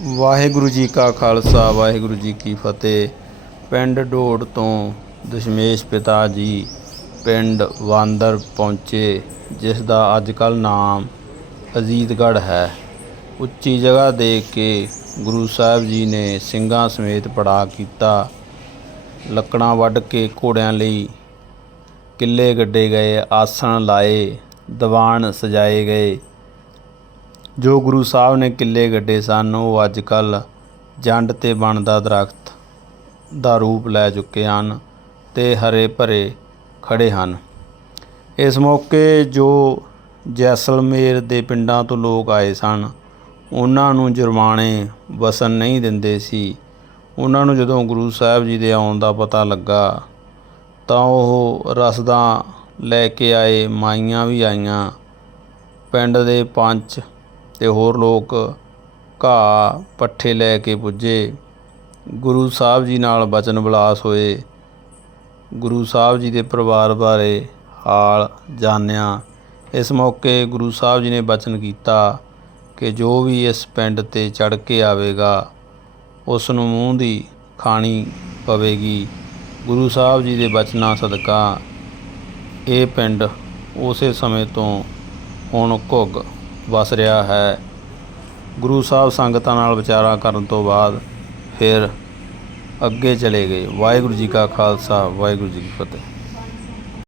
ਵਾਹਿਗੁਰੂ ਜੀ ਕਾ ਖਾਲਸਾ, ਵਾਹਿਗੁਰੂ ਜੀ ਕੀ ਫਤਿਹ। ਪਿੰਡ ਢੋੜ ਤੋਂ ਦਸ਼ਮੇਸ਼ ਪਿਤਾ ਜੀ ਪਿੰਡ ਵਾਂਦਰ ਪਹੁੰਚੇ, ਜਿਸ ਦਾ ਅੱਜ ਕੱਲ੍ਹ ਨਾਮ ਅਜੀਤਗੜ੍ਹ ਹੈ। ਉੱਚੀ ਜਗ੍ਹਾ ਦੇਖ ਕੇ ਗੁਰੂ ਸਾਹਿਬ ਜੀ ਨੇ ਸਿੰਘਾਂ ਸਮੇਤ ਪੜਾ ਕੀਤਾ। ਲੱਕੜਾਂ ਵੱਢ ਕੇ ਘੋੜਿਆਂ ਲਈ ਕਿੱਲੇ ਗੱਡੇ ਗਏ, ਆਸਣ ਲਾਏ, ਦੀਵਾਨ ਸਜਾਏ ਗਏ। ਜੋ ਗੁਰੂ ਸਾਹਿਬ ਨੇ ਕਿੱਲੇ ਗੱਡੇ ਸਨ, ਉਹ ਅੱਜ ਕੱਲ ਜੰਡ ਤੇ ਬਣਦਾ ਦਰਖਤ ਦਾ ਰੂਪ ਲੈ ਚੁੱਕੇ ਹਨ ਤੇ ਹਰੇ ਭਰੇ ਖੜੇ ਹਨ। ਇਸ ਮੌਕੇ ਜੋ ਜੈਸਲਮੇਰ ਦੇ ਪਿੰਡਾਂ ਤੋਂ ਲੋਕ ਆਏ ਸਨ, ਉਹਨਾਂ ਨੂੰ ਜੁਰਮਾਨੇ ਵਸਣ ਨਹੀਂ ਦਿੰਦੇ ਸੀ। ਉਹਨਾਂ ਨੂੰ ਜਦੋਂ ਗੁਰੂ ਸਾਹਿਬ ਜੀ ਦੇ ਆਉਣ ਦਾ ਪਤਾ ਲੱਗਾ, ਤਾਂ ਉਹ ਰਸਦਾਂ ਲੈ ਕੇ ਆਏ, ਮਾਈਆਂ ਵੀ ਆਈਆਂ। ਪਿੰਡ ਦੇ ਪੰਚ ਤੇ ਹੋਰ ਲੋਕ ਘਾਹ ਪੱਠੇ ਲੈ ਕੇ ਪੁੱਜੇ। ਗੁਰੂ ਸਾਹਿਬ ਜੀ ਨਾਲ ਬਚਨ ਵਿਲਾਸ ਹੋਏ। ਗੁਰੂ ਸਾਹਿਬ ਜੀ ਦੇ ਪਰਿਵਾਰ ਬਾਰੇ ਹਾਲ ਜਾਣਿਆ। ਇਸ ਮੌਕੇ ਗੁਰੂ ਸਾਹਿਬ ਜੀ ਨੇ ਬਚਨ ਕੀਤਾ ਕਿ ਜੋ ਵੀ ਇਸ ਪਿੰਡ ਤੇ ਚੜ ਕੇ ਆਵੇਗਾ, ਉਸ ਨੂੰ ਮੂੰਹ ਦੀ ਖਾਣੀ ਪਵੇਗੀ। ਗੁਰੂ ਸਾਹਿਬ ਜੀ ਦੇ ਬਚਨਾਂ ਸਦਕਾ ਇਹ ਪਿੰਡ ਉਸੇ ਸਮੇਂ ਤੋਂ ਹੁਣ ਘੁੱਗ ਵਸ ਰਿਹਾ ਹੈ। ਗੁਰੂ ਸਾਹਿਬ ਸੰਗਤਾਂ ਨਾਲ ਵਿਚਾਰਾ ਕਰਨ ਤੋਂ ਬਾਅਦ ਫਿਰ ਅੱਗੇ ਚਲੇ ਗਏ। ਵਾਹਿਗੁਰੂ ਜੀ ਕਾ ਖਾਲਸਾ, ਵਾਹਿਗੁਰੂ ਜੀ ਕੀ ਫਤਿਹ।